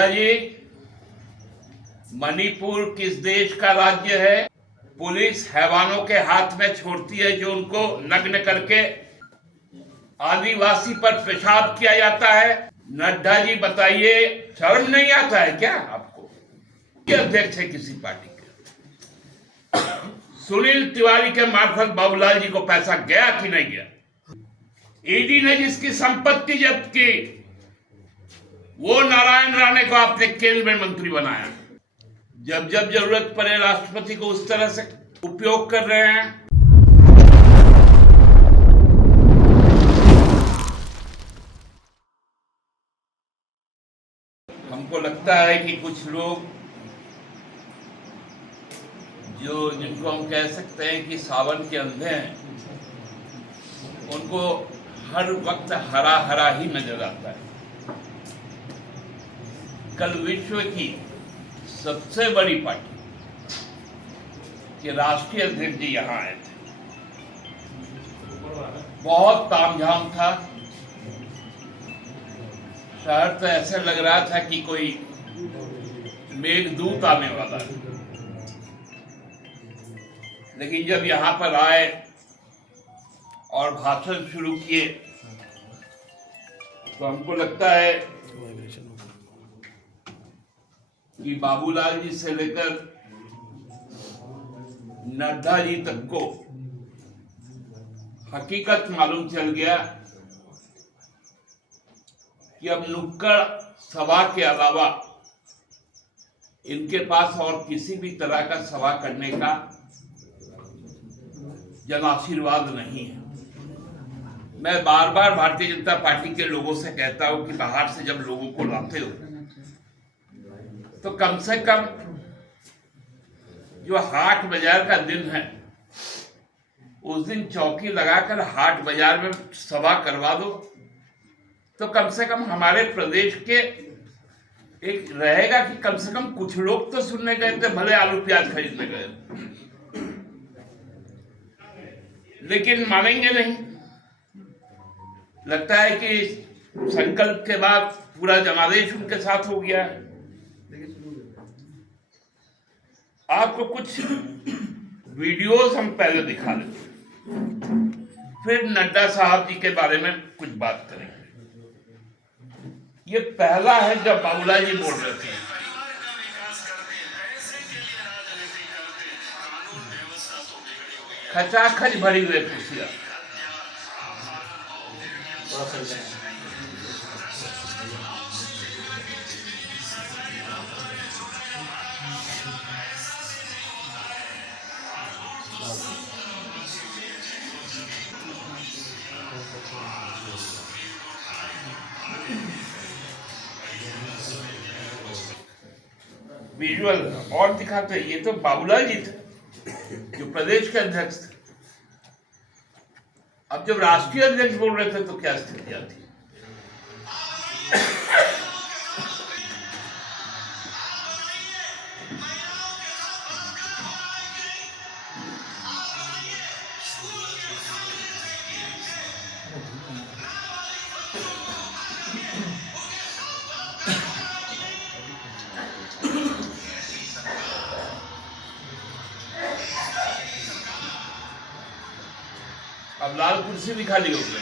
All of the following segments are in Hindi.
जी, मणिपुर किस देश का राज्य है? पुलिस हैवानों के हाथ में छोड़ती है जो उनको नग्न करके आदिवासी पर पेशाब किया जाता है। नड्डा जी बताइए, शर्म नहीं आता है क्या आपको? ये अध्यक्ष है किसी पार्टी के। सुनील तिवारी के मार्फत बाबूलाल जी को पैसा गया कि नहीं गया? ईडी ने जिसकी संपत्ति जब्त की, वो नारायण राणे को आपने केंद्र में मंत्री बनाया। जब जब जरूरत पड़े राष्ट्रपति को उस तरह से उपयोग कर रहे हैं। हमको लगता है कि कुछ लोग जिनको हम कह सकते हैं कि सावन के अंधे हैं, उनको हर वक्त हरा हरा ही नजर आता है। कल विश्व की सबसे बड़ी पार्टी के राष्ट्रीय अध्यक्ष जी यहां आए थे। बहुत तामझाम था। शहर तो ऐसे लग रहा था कि कोई मेघदूत आने वाला है। लेकिन जब यहां पर आए और भाषण शुरू किए तो हमको लगता है कि बाबूलाल जी से लेकर नड्डा जी तक को हकीकत मालूम चल गया कि अब नुक्कड़ सभा के अलावा इनके पास और किसी भी तरह का सभा करने का जन आशीर्वाद नहीं है। मैं बार बार भारतीय जनता पार्टी के लोगों से कहता हूं कि बाहर से जब लोगों को लाते हो तो कम से कम जो हाट बाजार का दिन है उस दिन चौकी लगाकर हाट बाजार में सभा करवा दो, तो कम से कम हमारे प्रदेश के एक रहेगा कि कम से कम कुछ लोग तो सुनने गए थे, भले आलू प्याज खरीदने गए, लेकिन मानेंगे नहीं। लगता है कि संकल्प के बाद पूरा जनादेश उनके साथ हो गया है। आपको कुछ वीडियोस हम पहले दिखा देते, फिर नड्डा साहब जी के बारे में कुछ बात करेंगे। ये पहला है जब बाबूलाल जी बोल रहे थे। खचाखच भरी हुई कुर्सियां। विजुअल और दिखाते, ये तो बाबूलाल जी थे जो प्रदेश के अध्यक्ष थे। अब जब राष्ट्रीय अध्यक्ष बोल रहे थे तो क्या स्थितियां थी? अब लाल कुर्सी भी खाली हो गई।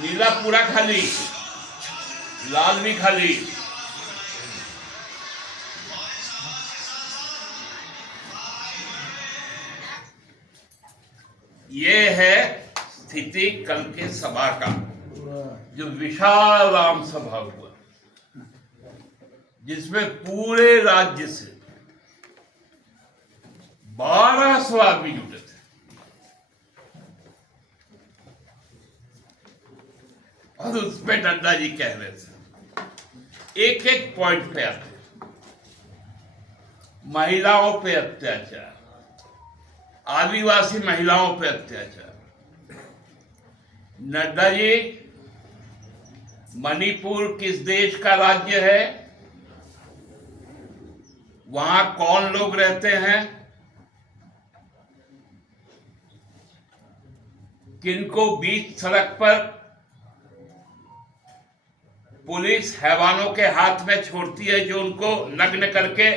नीला पूरा खाली, लाल भी खाली। ये है स्थिति कल के सभा का, जो विशाल आम सभा हुआ, जिसमें पूरे राज्य से 1200 आदमी जुटे थे। और उसमें नड्डा जी कह रहे थे, एक एक पॉइंट पे आते, महिलाओं पे अत्याचार, आदिवासी महिलाओं पे अत्याचार। नड्डा जी मणिपुर किस देश का राज्य है, वहां कौन लोग रहते हैं, किनको बीच सड़क पर पुलिस हैवानों के हाथ में छोड़ती है जो उनको नग्न करके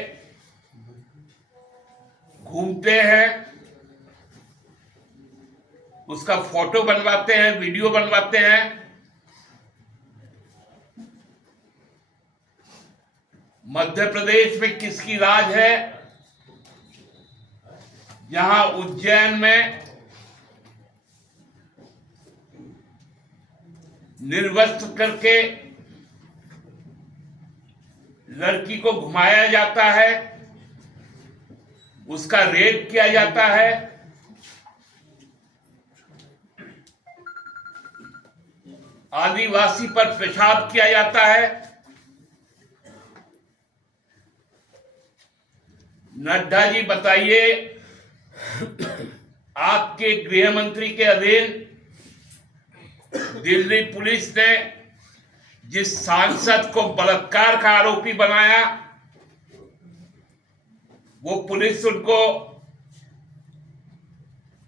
घूमते हैं, उसका फोटो बनवाते हैं, वीडियो बनवाते हैं। मध्य प्रदेश में किसकी राज है, जहां उज्जैन में निर्वस्त्र करके लड़की को घुमाया जाता है, उसका रेप किया जाता है, आदिवासी पर पेशाब किया जाता है। नड्डा जी बताइए, आपके गृह मंत्री के अधीन दिल्ली पुलिस ने जिस सांसद को बलात्कार का आरोपी बनाया, वो पुलिस उनको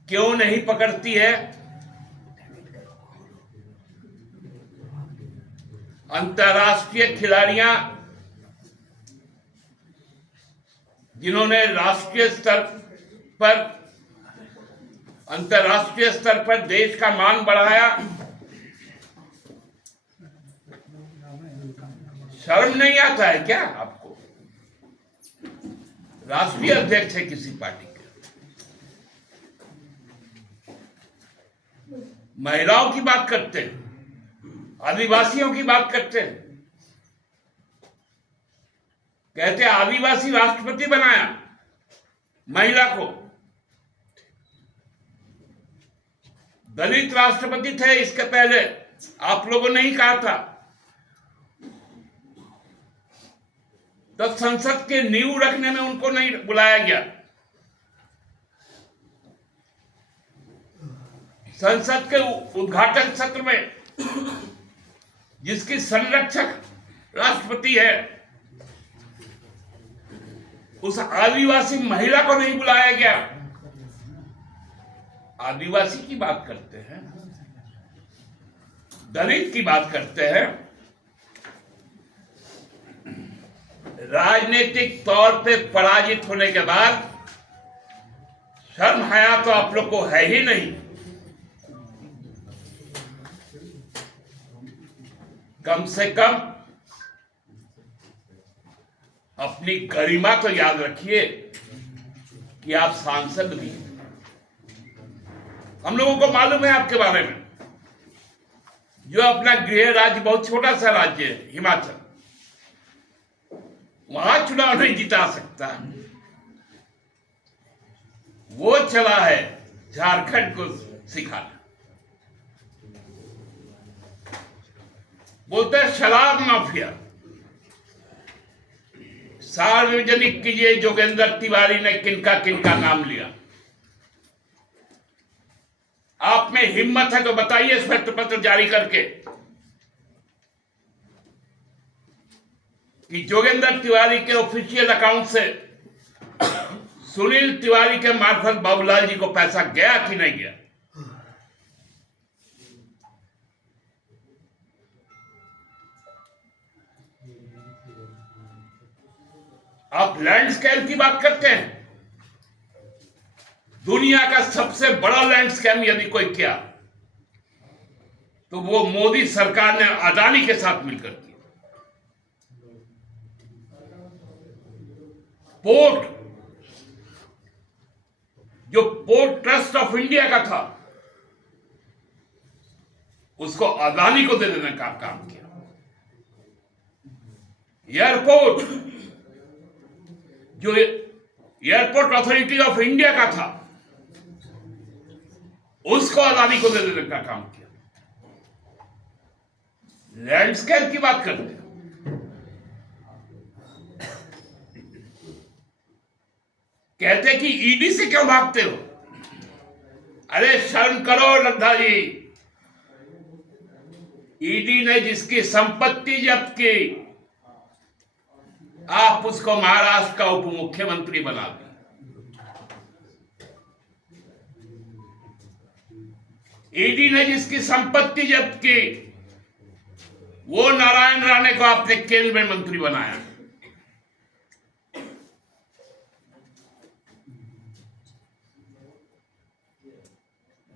क्यों नहीं पकड़ती है? अंतर्राष्ट्रीय खिलाड़ियां जिन्होंने राष्ट्रीय स्तर पर, अंतर्राष्ट्रीय स्तर पर देश का मान बढ़ाया, शर्म नहीं आता है क्या आपको? राष्ट्रीय अध्यक्ष है किसी पार्टी के, महिलाओं की बात करते हैं, आदिवासियों की बात करते हैं, कहते हैं आदिवासी राष्ट्रपति बनाया महिला को, दलित राष्ट्रपति थे इसके पहले, आप लोगों ने ही कहा था। तब संसद के नींव रखने में उनको नहीं बुलाया गया। संसद के उद्घाटन सत्र में जिसकी संरक्षक राष्ट्रपति है, उस आदिवासी महिला को नहीं बुलाया गया। आदिवासी की बात करते हैं, दलित की बात करते हैं, राजनीतिक तौर पे पराजित होने के बाद शर्म हया तो आप लोग को है ही नहीं। कम से कम अपनी गरिमा तो याद रखिए कि आप सांसद भी हैं। हम लोगों को मालूम है आपके बारे में, जो अपना गृह राज्य, बहुत छोटा सा राज्य है हिमाचल, वहां चुनाव नहीं जिता सकता, वो चला है झारखंड को सिखाना। बोलते हैं शराब माफिया। सार्वजनिक कीजिए जोगेंद्र तिवारी ने किनका किनका नाम लिया। आप में हिम्मत है तो बताइए श्वेत पत्र जारी करके कि जोगेंद्र तिवारी के ऑफिशियल अकाउंट से सुनील तिवारी के मार्फत बाबूलाल जी को पैसा गया कि नहीं गया। आप लैंड स्कैम की बात करते हैं। दुनिया का सबसे बड़ा लैंड स्कैम यदि कोई किया तो वो मोदी सरकार ने अदानी के साथ मिलकर किया। पोर्ट, जो पोर्ट ट्रस्ट ऑफ इंडिया का था, उसको अदानी को दे देने का काम किया। एयरपोर्ट, जो एयरपोर्ट अथॉरिटी ऑफ इंडिया का था, उसको अदानी को दे देने का काम किया। लैंडस्केप की बात करते हैं। कहते कि ईडी से क्यों भागते हो? अरे शर्म करो नड्डा जी, ईडी ने जिसकी संपत्ति जब्त की, आप उसको महाराष्ट्र का उप मुख्यमंत्री बना दिए। ईडी ने जिसकी संपत्ति जब्त की, वो नारायण राणे को आपने केंद्र में मंत्री बनाया।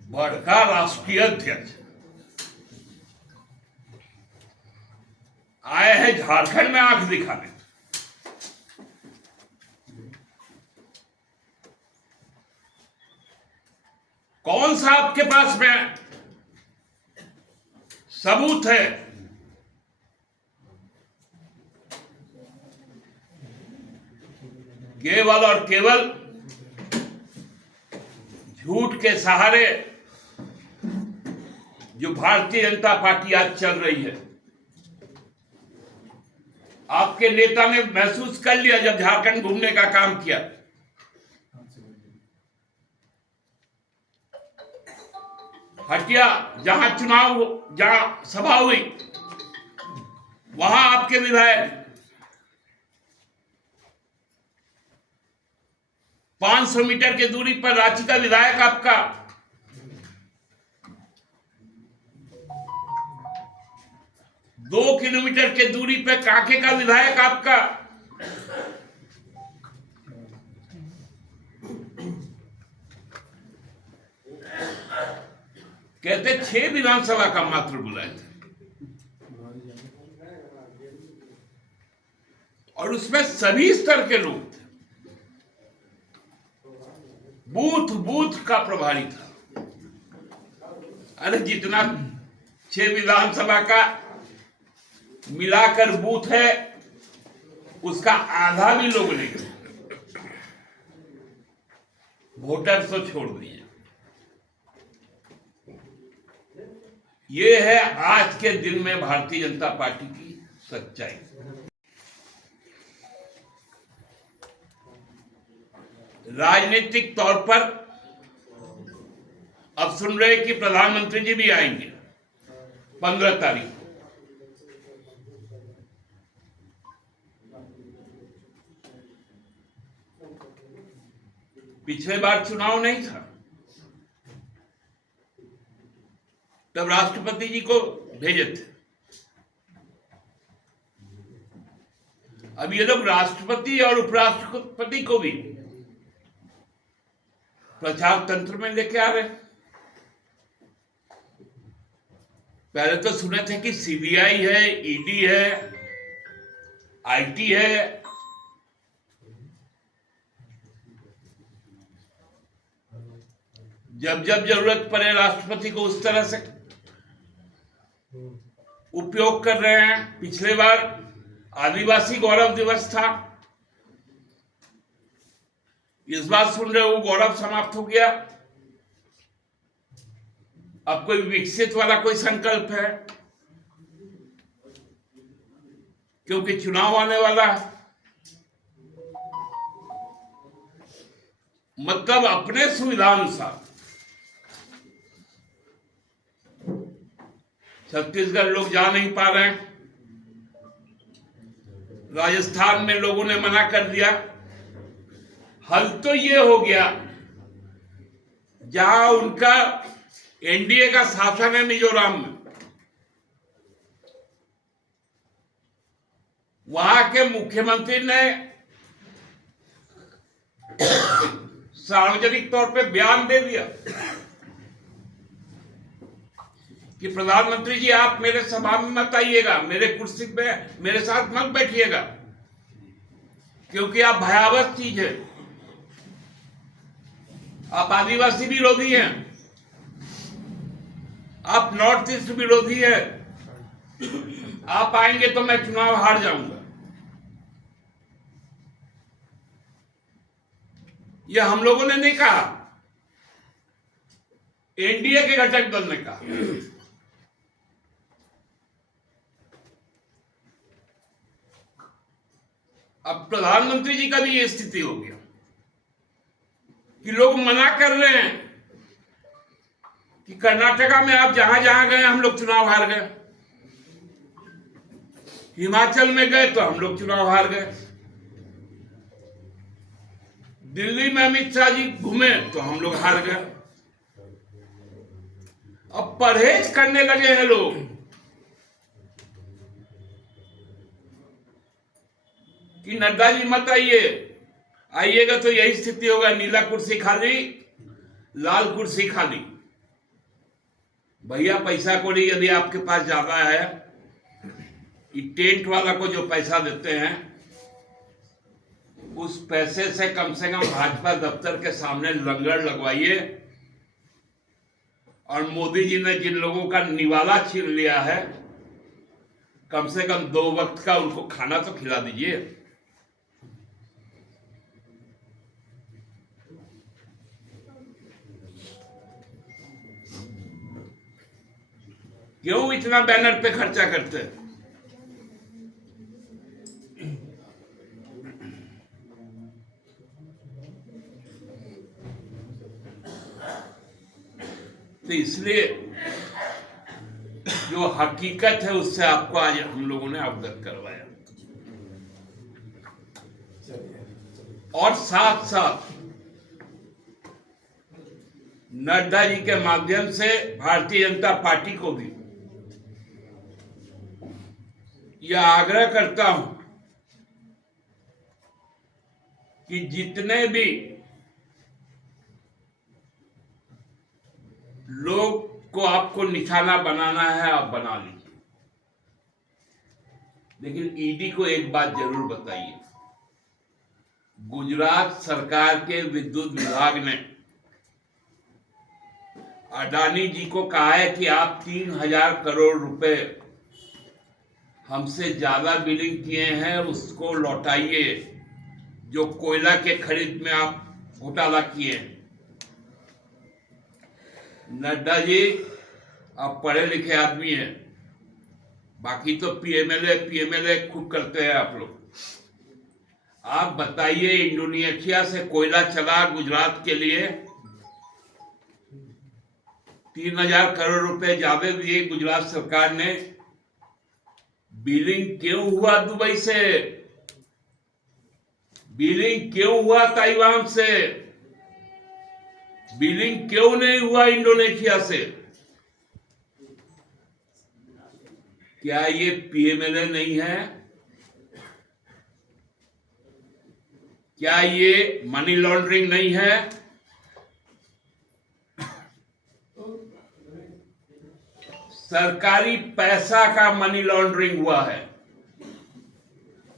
बड़का राष्ट्रीय अध्यक्ष आए हैं झारखंड में आंख दिखाने। कौन सा आपके पास में सबूत है? केवल और केवल झूठ के सहारे जो भारतीय जनता पार्टी आज चल रही है। आपके नेता ने महसूस कर लिया जब झारखंड घूमने का काम किया। हटिया जहां जहां सभा हुई, वहां आपके विधायक 500 मीटर की दूरी पर रांची का विधायक आपका 2 किलोमीटर के दूरी पर कांके का विधायक आपका कहते 6 विधानसभा का मात्र बुलाए थे, और उसमें सभी स्तर के लोग थे। बूथ बूथ का प्रभारी था। अरे जितना 6 विधानसभा का मिलाकर बूथ है, उसका आधा भी लोग नहीं गए। वोटर तो छोड़ दिए। ये है आज के दिन में भारतीय जनता पार्टी की सच्चाई। राजनीतिक तौर पर अब सुन रहे कि प्रधानमंत्री जी भी आएंगे 15 तारीख को। पिछले बार चुनाव नहीं था, तब राष्ट्रपति जी को भेजे थे। अब ये लोग राष्ट्रपति और उपराष्ट्रपति को भी प्रचार तंत्र में लेके आ रहे। पहले तो सुने थे कि सीबीआई है, ईडी है, आईटी है। जब जब जरूरत पड़े राष्ट्रपति को उस तरह से उपयोग कर रहे हैं। पिछले बार आदिवासी गौरव दिवस था, इस बार सुन रहे हो गौरव समाप्त हो गया। अब कोई विकसित वाला कोई संकल्प है, क्योंकि चुनाव आने वाला है। मतलब अपने सुविधानुसार छत्तीसगढ़ लोग जा नहीं पा रहे हैं। राजस्थान में लोगों ने मना कर दिया। हल तो ये हो गया, जहां उनका एनडीए का शासन है मिजोरम में, वहां के मुख्यमंत्री ने सार्वजनिक तौर पे बयान दे दिया कि प्रधानमंत्री जी आप मेरे सभा में मत आइएगा, मेरे कुर्सी पे मेरे साथ मत बैठिएगा, क्योंकि आप भयावह चीज है। आप आदिवासी विरोधी हैं, आप नॉर्थ ईस्ट विरोधी है। आप आएंगे तो मैं चुनाव हार जाऊंगा। यह हम लोगों ने नहीं कहा, एनडीए के घटक दल ने कहा। अब प्रधानमंत्री जी का भी ये स्थिति हो गया कि लोग मना कर रहे हैं कि कर्नाटका में आप जहां जहां गए हम लोग चुनाव हार गए। हिमाचल में गए तो हम लोग चुनाव हार गए, दिल्ली में अमित शाह जी घूमे तो हम लोग हार गए। अब परहेज करने लगे हैं लोग। कि नड्डा जी मत आइए, आइएगा तो यही स्थिति होगा, नीला कुर्सी खाली, लाल कुर्सी खाली। भैया पैसा कौड़ी यदि आपके पास ज्यादा है, कि टेंट वाला को जो पैसा देते हैं उस पैसे से कम भाजपा दफ्तर के सामने लंगर लगवाइए, और मोदी जी ने जिन लोगों का निवाला छीन लिया है, कम से कम 2 वक्त का उनको खाना तो खिला दीजिए। क्यों इतना बैनर पे खर्चा करते हैं? तो इसलिए जो हकीकत है उससे आपको आज हम लोगों ने अवगत करवाया, और साथ साथ नड्डा जी के माध्यम से भारतीय जनता पार्टी को भी यह आग्रह करता हूं कि जितने भी लोग को आपको निशाना बनाना है आप बना लीजिए, लेकिन ईडी को एक बात जरूर बताइए। गुजरात सरकार के विद्युत विभाग ने अडानी जी को कहा है कि आप 3000 करोड़ रुपए हमसे ज्यादा बिलिंग किए हैं, उसको लौटाइए, जो कोयला के खरीद में आप घोटाला किए हैं। नड्डा जी आप पढ़े लिखे आदमी हैं, बाकी तो पीएमएलए खूब करते हैं आप लोग। आप बताइए, इंडोनेशिया से कोयला चला गुजरात के लिए, 3000 करोड़ रुपए ज्यादा दिए गुजरात सरकार ने, बिलिंग क्यों हुआ दुबई से, बिलिंग क्यों हुआ ताइवान से, बिलिंग क्यों नहीं हुआ इंडोनेशिया से? क्या ये पीएमएलए नहीं है? क्या ये मनी लॉन्ड्रिंग नहीं है? सरकारी पैसा का मनी लॉन्ड्रिंग हुआ है,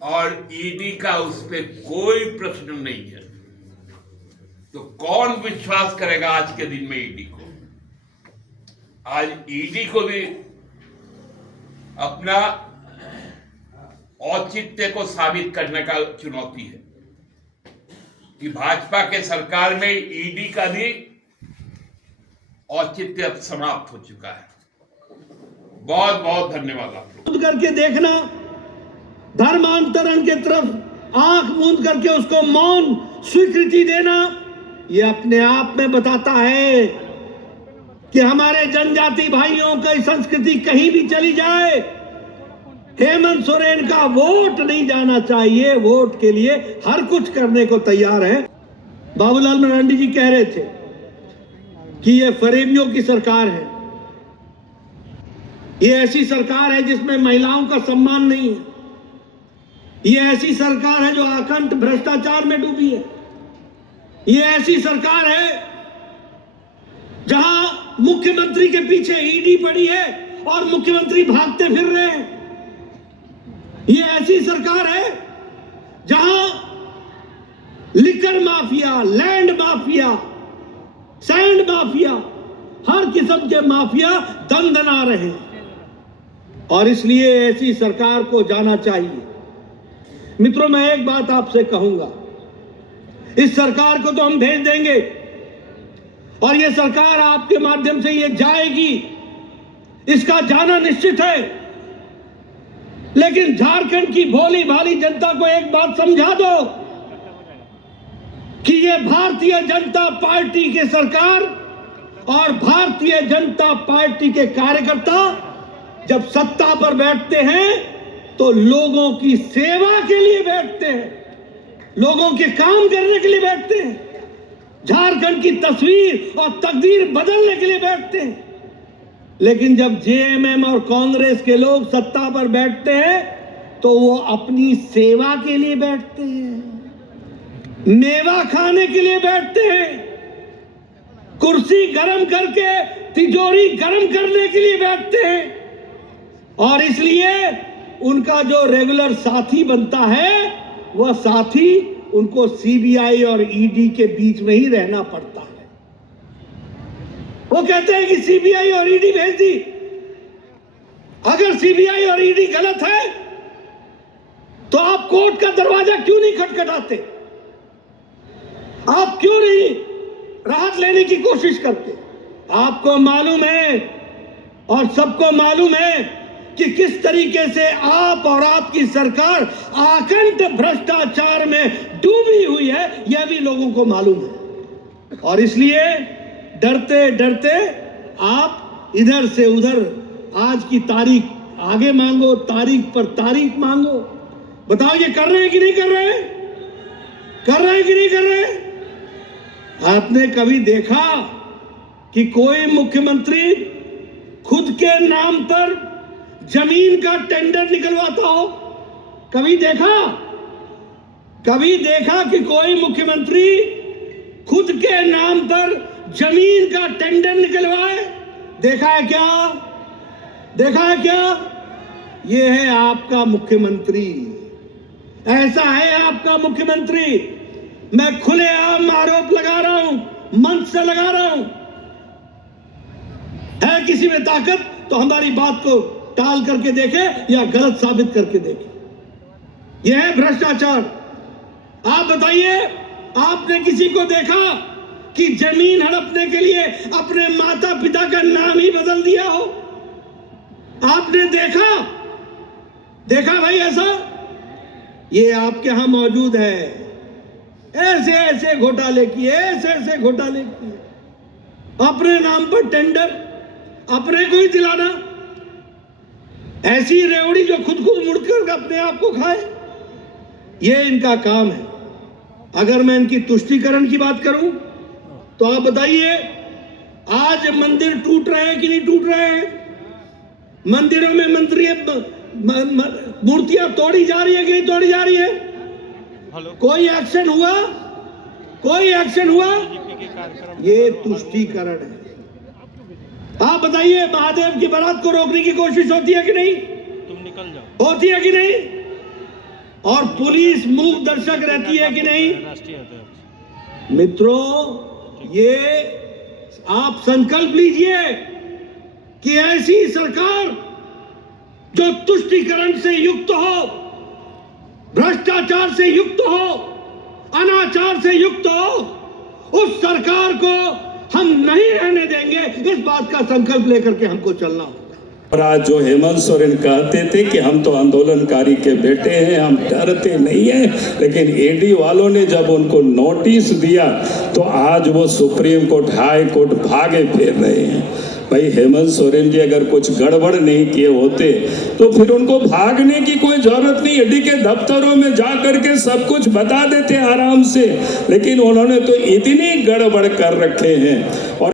और ईडी का उस पर कोई प्रश्न नहीं है। तो कौन विश्वास करेगा आज के दिन में ईडी को? आज ईडी को भी अपना औचित्य को साबित करने का चुनौती है कि भाजपा के सरकार में ईडी का भी औचित्य अब समाप्त हो चुका है। बहुत बहुत धन्यवाद आप लोग। करके देखना, धर्मांतरण की तरफ आंख मूंद करके उसको मौन स्वीकृति देना, ये अपने आप में बताता है कि हमारे जनजाति भाइयों की संस्कृति कहीं भी चली जाए, हेमंत सोरेन का वोट नहीं जाना चाहिए। वोट के लिए हर कुछ करने को तैयार है। बाबूलाल मरांडी जी कह रहे थे कि ये फरेबियों की सरकार है, ये ऐसी सरकार है जिसमें महिलाओं का सम्मान नहीं है, ये ऐसी सरकार है जो अखंड भ्रष्टाचार में डूबी है, ये ऐसी सरकार है जहां मुख्यमंत्री के पीछे ईडी पड़ी है और मुख्यमंत्री भागते फिर रहे हैं, ये ऐसी सरकार है जहां liquor mafia, land mafia, sand mafia, हर किस्म के माफिया दंदना रहे हैं, और इसलिए ऐसी सरकार को जाना चाहिए। मित्रों, मैं एक बात आपसे कहूंगा, इस सरकार को तो हम भेज देंगे और ये सरकार आपके माध्यम से ये जाएगी, इसका जाना निश्चित है, लेकिन झारखंड की भोली भाली जनता को एक बात समझा दो कि ये भारतीय जनता पार्टी की सरकार और भारतीय जनता पार्टी के कार्यकर्ता जब सत्ता पर बैठते हैं तो लोगों की सेवा के लिए बैठते हैं, लोगों के काम करने के लिए बैठते हैं, झारखंड की तस्वीर और तकदीर बदलने के लिए बैठते हैं। लेकिन जब जेएमएम और कांग्रेस के लोग सत्ता पर बैठते हैं तो वो अपनी सेवा के लिए बैठते हैं, मेवा खाने के लिए बैठते हैं, कुर्सी गरम करके तिजोरी गरम करने के लिए बैठते हैं। और इसलिए उनका जो रेगुलर साथी बनता है वह साथी उनको सीबीआई और ईडी के बीच में ही रहना पड़ता है। वो कहते हैं कि सीबीआई और ईडी भेज दी। अगर सीबीआई और ईडी गलत है तो आप कोर्ट का दरवाजा क्यों नहीं खटखटाते? आप क्यों नहीं राहत लेने की कोशिश करते? आपको मालूम है और सबको मालूम है कि किस तरीके से आप और आपकी सरकार आकंठ भ्रष्टाचार में डूबी हुई है, यह भी लोगों को मालूम है। और इसलिए डरते डरते आप इधर से उधर आज की तारीख आगे मांगो, तारीख पर तारीख मांगो। बताओ ये कर रहे हैं कि नहीं कर रहे हैं? कर रहे हैं कि नहीं कर रहे हैं? आपने कभी देखा कि कोई मुख्यमंत्री खुद के नाम पर जमीन का टेंडर निकलवाता हो? कभी देखा? कभी देखा कि कोई मुख्यमंत्री खुद के नाम पर जमीन का टेंडर निकलवाए? देखा है क्या? देखा है क्या? ये है आपका मुख्यमंत्री, ऐसा है आपका मुख्यमंत्री। मैं खुलेआम आरोप लगा रहा हूं, मंच से लगा रहा हूं। है किसी में ताकत तो हमारी बात को टाल करके देखे या गलत साबित करके देखे। यह है भ्रष्टाचार। आप बताइए, आपने किसी को देखा कि जमीन हड़पने के लिए अपने माता पिता का नाम ही बदल दिया हो? आपने देखा? देखा भाई ऐसा? ये आपके यहां मौजूद है। ऐसे ऐसे घोटाले किए, ऐसे ऐसे घोटाले किए, अपने नाम पर टेंडर अपने को ही दिलाना, ऐसी रेवड़ी जो खुद मुड़कर अपने आप को खाए, ये इनका काम है। अगर मैं इनकी तुष्टीकरण की बात करूं तो आप बताइए, आज मंदिर टूट रहे हैं कि नहीं टूट रहे हैं? मंदिरों में मूर्तियां तोड़ी जा रही है कि नहीं तोड़ी जा रही है? कोई एक्शन हुआ? कोई एक्शन हुआ? ये तुष्टीकरण है। आप बताइए, महादेव की बारात को रोकने की कोशिश होती है कि नहीं? तुम निकल जाओ। होती है कि नहीं? और पुलिस मूक दर्शक रहती है कि नहीं? राष्ट्रीय अध्यक्ष मित्रों, ये आप संकल्प लीजिए कि ऐसी सरकार जो तुष्टीकरण से युक्त हो, भ्रष्टाचार से युक्त हो, अनाचार से युक्त हो, उस सरकार को हम नहीं रहने देंगे। इस बात का संकल्प लेकर के हमको चलना होगा। और आज जो हेमंत सोरेन कहते थे कि हम तो आंदोलनकारी के बेटे हैं, हम डरते नहीं हैं, लेकिन ईडी वालों ने जब उनको नोटिस दिया तो आज वो सुप्रीम कोर्ट, हाई कोर्ट भागे फिर रहे हैं। भाई हेमंत सोरेन जी अगर कुछ गड़बड़ नहीं किए होते तो फिर उनको भागने की कोई जरूरत नहीं, ईडी के दफ्तरों में जा करके सब कुछ बता देते आराम से, लेकिन उन्होंने तो इतनी गड़बड़ कर रखे हैं। और